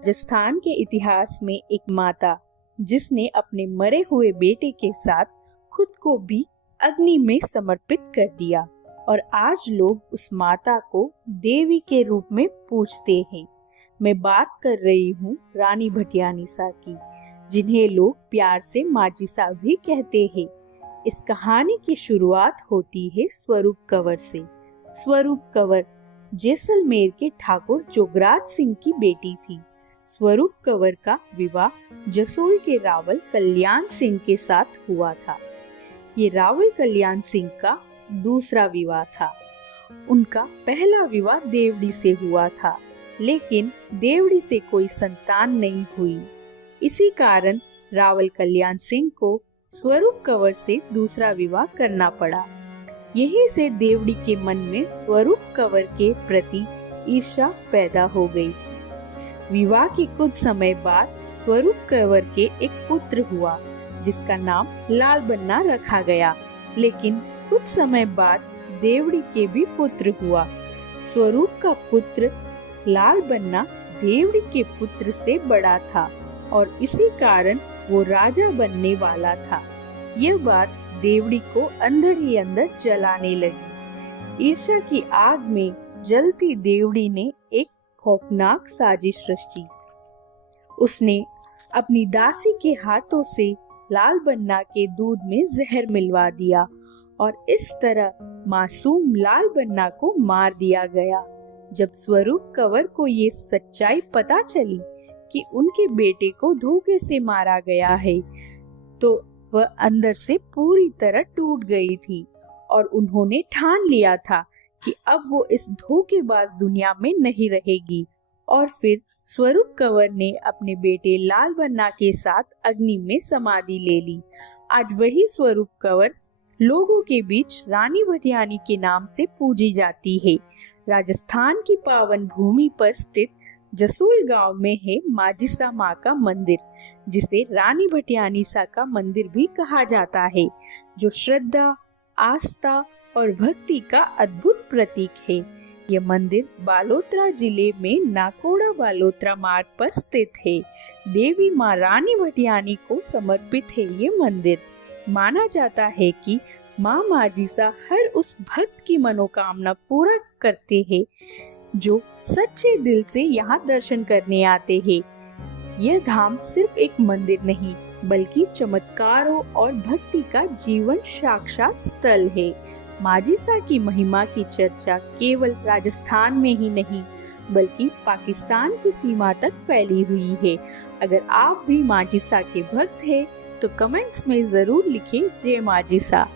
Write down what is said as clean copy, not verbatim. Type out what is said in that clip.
राजस्थान के इतिहास में एक माता जिसने अपने मरे हुए बेटे के साथ खुद को भी अग्नि में समर्पित कर दिया और आज लोग उस माता को देवी के रूप में पूजते हैं। मैं बात कर रही हूँ रानी भटियानीसा की, जिन्हें लोग प्यार से माजीसा भी कहते हैं। इस कहानी की शुरुआत होती है स्वरूप कंवर से। स्वरूप कंवर जैसलमेर के ठाकुर जोगराज सिंह की बेटी थी। स्वरूप कंवर का विवाह जसोल के रावल कल्याण सिंह के साथ हुआ था। ये रावल कल्याण सिंह का दूसरा विवाह था। उनका पहला विवाह देवड़ी से हुआ था, लेकिन देवड़ी से कोई संतान नहीं हुई। इसी कारण रावल कल्याण सिंह को स्वरूप कंवर से दूसरा विवाह करना पड़ा। यहीं से देवड़ी के मन में स्वरूप कंवर के प्रति ईर्ष्या पैदा हो गई थी। विवाह के कुछ समय बाद स्वरूप कंवर के एक पुत्र हुआ, जिसका नाम लाल बन्ना रखा गया। लेकिन कुछ समय बाद देवड़ी के भी पुत्र हुआ। स्वरूप का पुत्र लाल बन्ना देवड़ी के पुत्र से बड़ा था और इसी कारण वो राजा बनने वाला था। यह बात देवड़ी को अंदर ही अंदर जलाने लगी। ईर्ष्या की आग में जलती देवड़ी ने एक खौफनाक साजिश रची। उसने अपनी दासी के हाथों से लाल बन्ना के दूध में जहर मिलवा दिया और इस तरह मासूम लाल बन्ना को मार दिया गया। जब स्वरूप कंवर को ये सच्चाई पता चली कि उनके बेटे को धोखे से मारा गया है, तो वह अंदर से पूरी तरह टूट गई थी और उन्होंने ठान लिया था कि अब वो इस धोखेबाज दुनिया में नहीं रहेगी। और फिर स्वरूप कंवर ने अपने बेटे लाल बन्ना के साथ अग्नि में समाधि ले ली। आज वही स्वरूप कंवर लोगों के बीच रानी भटियानी के नाम से पूजी जाती है। राजस्थान की पावन भूमि पर स्थित जसोल गांव में है माजीसा माँ का मंदिर, जिसे रानी भटियानीसा का मंदिर भी कहा जाता है, जो श्रद्धा, आस्था और भक्ति का अद्भुत प्रतीक है। यह मंदिर बालोतरा जिले में नाकोड़ा बालोतरा मार्ग पर स्थित है। देवी माँ रानी भटियानी को समर्पित है ये मंदिर। माना जाता है कि माँ माजीसा हर उस भक्त की मनोकामना पूरा करते हैं जो सच्चे दिल से यहाँ दर्शन करने आते हैं। यह धाम सिर्फ एक मंदिर नहीं, बल्कि चमत्कारों और भक्ति का जीवन साक्षात स्थल है। माजीसा की महिमा की चर्चा केवल राजस्थान में ही नहीं, बल्कि पाकिस्तान की सीमा तक फैली हुई है। अगर आप भी माजीसा के भक्त हैं, तो कमेंट्स में जरूर लिखें जय माजीसा।